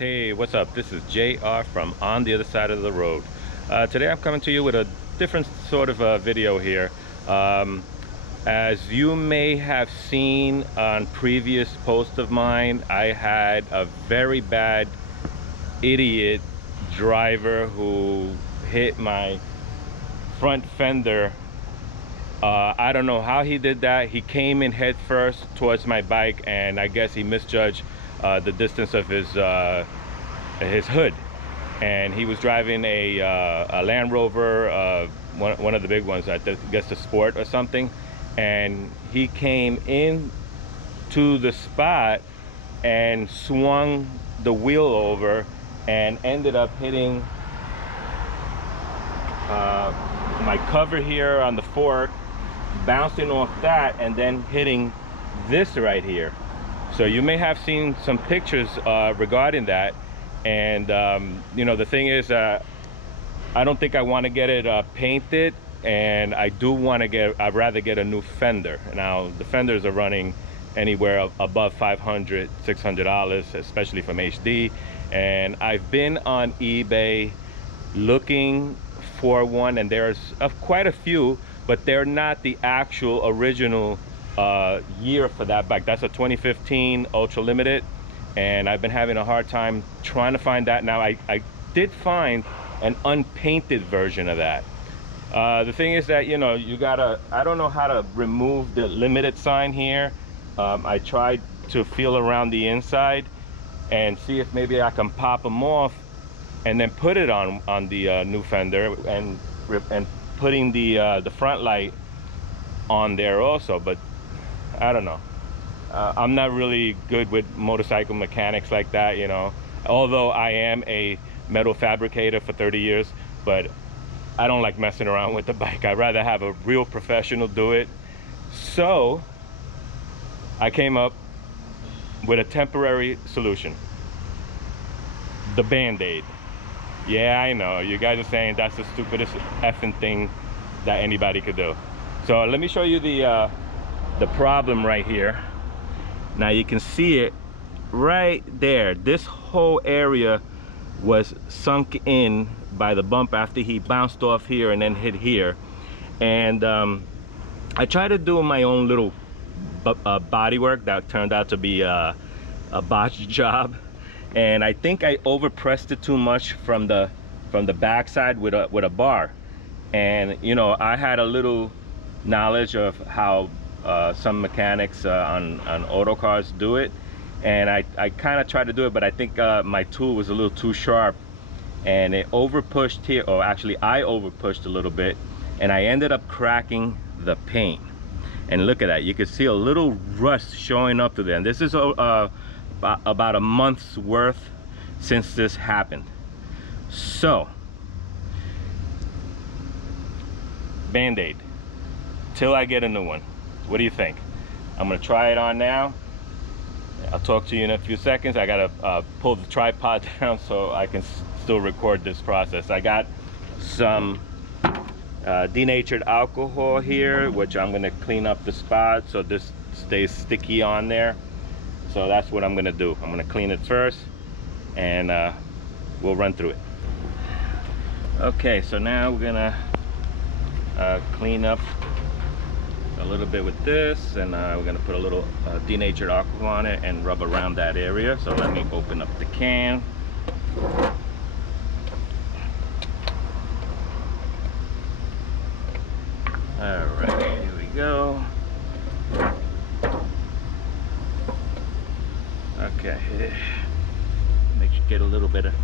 Hey, what's up? This is JR from On the Other Side of the Road. Today I'm coming to you with a different sort of video here. As you may have seen on previous posts of mine, I had a very bad idiot driver who hit my front fender. I don't know how he did that. He came in head first towards my bike, and I guess he misjudged the distance of his hood, and he was driving a Land Rover, one of the big ones, I guess the Sport or something, and he came in to the spot and swung the wheel over and ended up hitting my cover here on the fork, bouncing off that and then hitting this right here. So you may have seen some pictures regarding that, and you know, the thing is, I don't think I want to get it painted, and I do want to I'd rather get a new fender. Now the fenders are running anywhere above $500, $600, especially from HD, and I've been on eBay looking for one, and there's quite a few, but they're not the actual original year for that bike. That's a 2015 Ultra Limited, and I've been having a hard time trying to find that. Now I did find an unpainted version of that. The thing is that, you know, you gotta, I don't know how to remove the limited sign here. I tried to feel around the inside and see if maybe I can pop them off and then put it on the new fender, and putting the front light on there also, but I don't know. I'm not really good with motorcycle mechanics like that, you know, although I am a metal fabricator for 30 years, but I don't like messing around with the bike. I'd rather have a real professional do it. So I came up with a temporary solution: the Band-Aid. Yeah, I know, you guys are saying that's the stupidest effing thing that anybody could do. So let me show you the problem right here. Now you can see it right there. This whole area was sunk in by the bump after he bounced off here and then hit here. And I tried to do my own little body work that turned out to be a botched job, and I think I overpressed it too much from the backside with a bar. And you know, I had a little knowledge of how some mechanics on auto cars do it, and I kind of tried to do it, but I think my tool was a little too sharp, and it over pushed here, or actually I over pushed a little bit, and I ended up cracking the paint. And look at that, you can see a little rust showing up to there, and this is about a month's worth since this happened. So Band-Aid till I get a new one. What do you think? I'm gonna try it on now. I'll talk to you in a few seconds. I gotta pull the tripod down so I can still record this process. I got some denatured alcohol here, which I'm gonna clean up the spot so this stays sticky on there. So that's what I'm gonna do. I'm gonna clean it first, and we'll run through it. Okay, so now we're gonna clean up a little bit with this, and we're gonna put a little denatured alcohol on it and rub around that area. So let me open up the can. All right, here we go. Okay, make sure you get a little bit of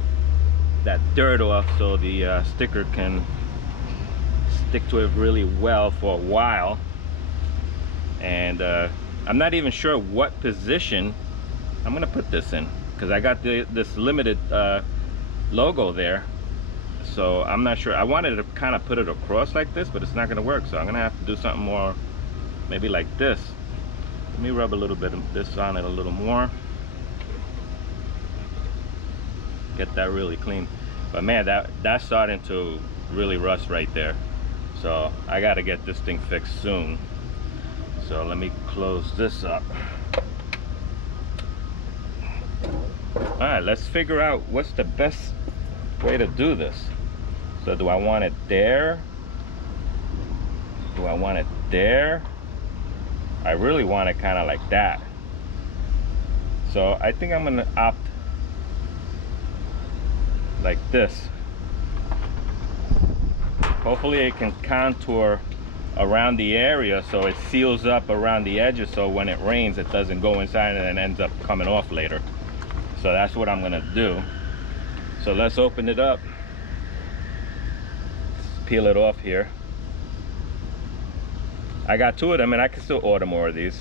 that dirt off so the sticker can stick to it really well for a while. And I'm not even sure what position I'm gonna put this in, because I got this limited logo there, so I'm not sure. I wanted to kind of put it across like this, but it's not gonna work, so I'm gonna have to do something more, maybe like this. Let me rub a little bit of this on it a little more, get that really clean. But man, that's starting to really rust right there, so I got to get this thing fixed soon. So let me close this up. All right, let's figure out what's the best way to do this. So do I want it there? Do I want it there? I really want it kind of like that. So I think I'm gonna opt like this. Hopefully it can contour around the area so it seals up around the edges, so when it rains it doesn't go inside and then ends up coming off later. So that's what I'm gonna do. So let's open it up. Let's peel it off here. I got 2 of them and I can still order more of these.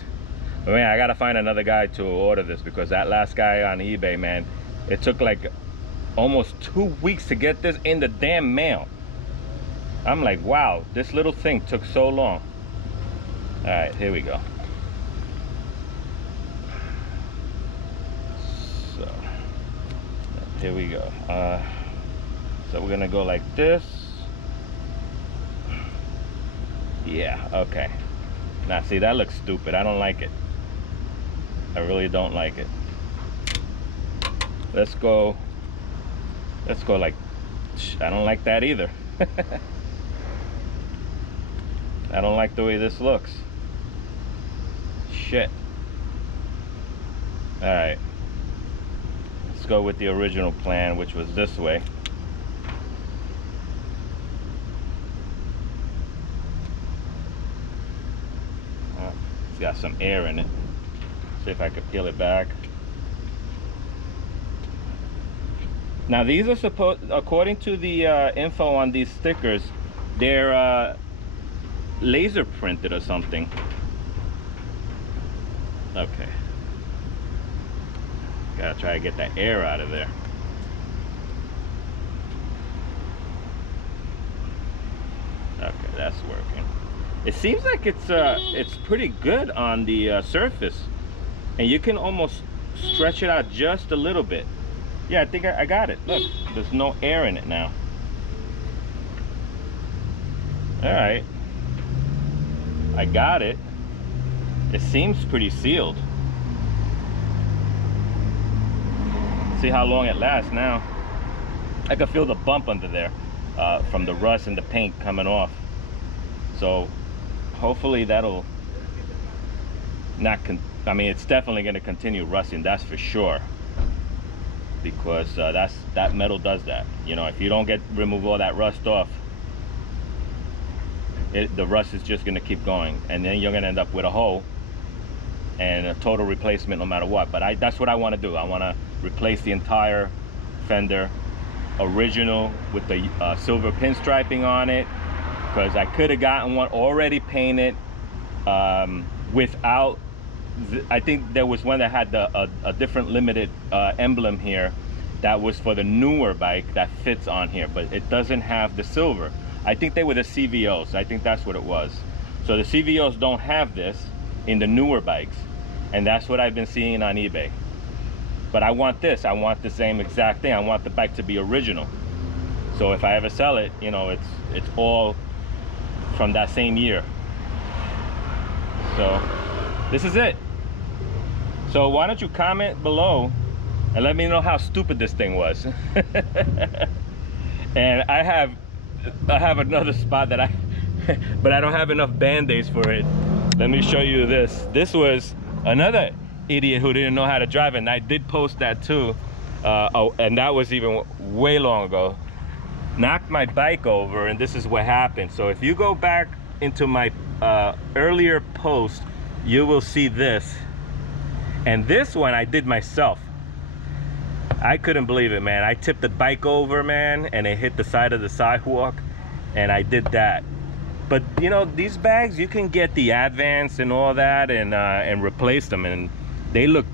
But man, I gotta find another guy to order this, because that last guy on eBay, man, it took like almost 2 weeks to get this in the damn mail. I'm like, wow, this little thing took so long. All right, here we go. So here we go. So we're gonna go like this. Yeah, okay. Now see, that looks stupid. I don't like it. I really don't like it. Let's go like, I don't like that either. I don't like the way this looks. Shit. All right, let's go with the original plan, which was this way. It's got some air in it. See if I could peel it back. Now these are supposed, according to the info on these stickers, they're laser printed or something. Okay. Gotta try to get that air out of there. Okay, that's working. It seems like it's pretty good on the surface, and you can almost stretch it out just a little bit. Yeah, I think I got it. Look, there's no air in it now. All right, I got it. It seems pretty sealed. See how long it lasts now. I can feel the bump under there from the rust and the paint coming off. So hopefully that'll not I mean, it's definitely going to continue rusting, that's for sure, because that metal does that. You know, if you don't remove all that rust off, the rust is just going to keep going, and then you're going to end up with a hole and a total replacement no matter what. But that's what I want to do. I want to replace the entire fender original with the silver pinstriping on it, because I could have gotten one already painted without I think there was one that had a different limited emblem here that was for the newer bike that fits on here, but it doesn't have the silver. I think they were the CVOs. I think that's what it was. So the CVOs don't have this in the newer bikes, and that's what I've been seeing on eBay. But I want this. I want the same exact thing. I want the bike to be original. So if I ever sell it, you know, it's all from that same year. So this is it. So why don't you comment below and let me know how stupid this thing was. And I have another spot that but I don't have enough band-aids for it. Let me show you this. This was another idiot who didn't know how to drive, and I did post that too. And that was even way long ago. Knocked my bike over, and this is what happened. So if you go back into my earlier post, you will see this. And this one I did myself. I couldn't believe it, man. I tipped the bike over, man, and it hit the side of the sidewalk, and I did that. But you know, these bags, you can get the Advance and all that and replace them, and they look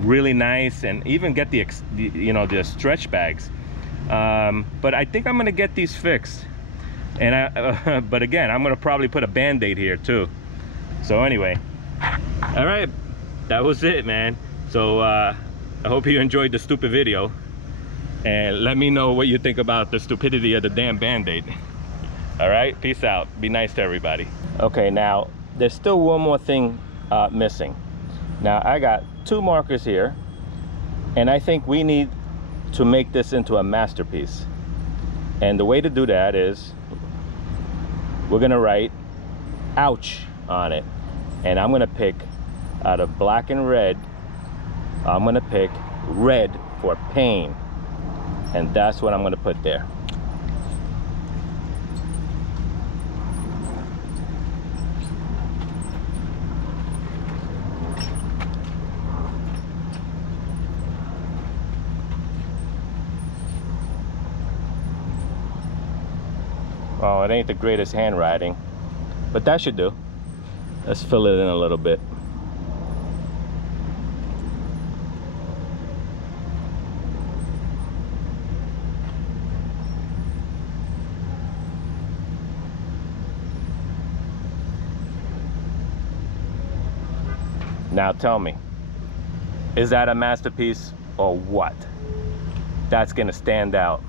really nice, and even get the you know, the stretch bags. But I think I'm gonna get these fixed, and but again, I'm gonna probably put a band-aid here too. So anyway, all right, that was it, man. So I hope you enjoyed the stupid video, and let me know what you think about the stupidity of the damn band-aid. All right, peace out. Be nice to everybody. Okay, now there's still one more thing missing. Now I got two markers here, And I think we need to make this into a masterpiece. And the way to do that is we're gonna write ouch on it. And I'm gonna pick out of black and red, I'm gonna pick red for pain. And that's what I'm gonna put there. Oh, it ain't the greatest handwriting, but that should do. Let's fill it in a little bit. Now tell me, is that a masterpiece or what? That's gonna stand out.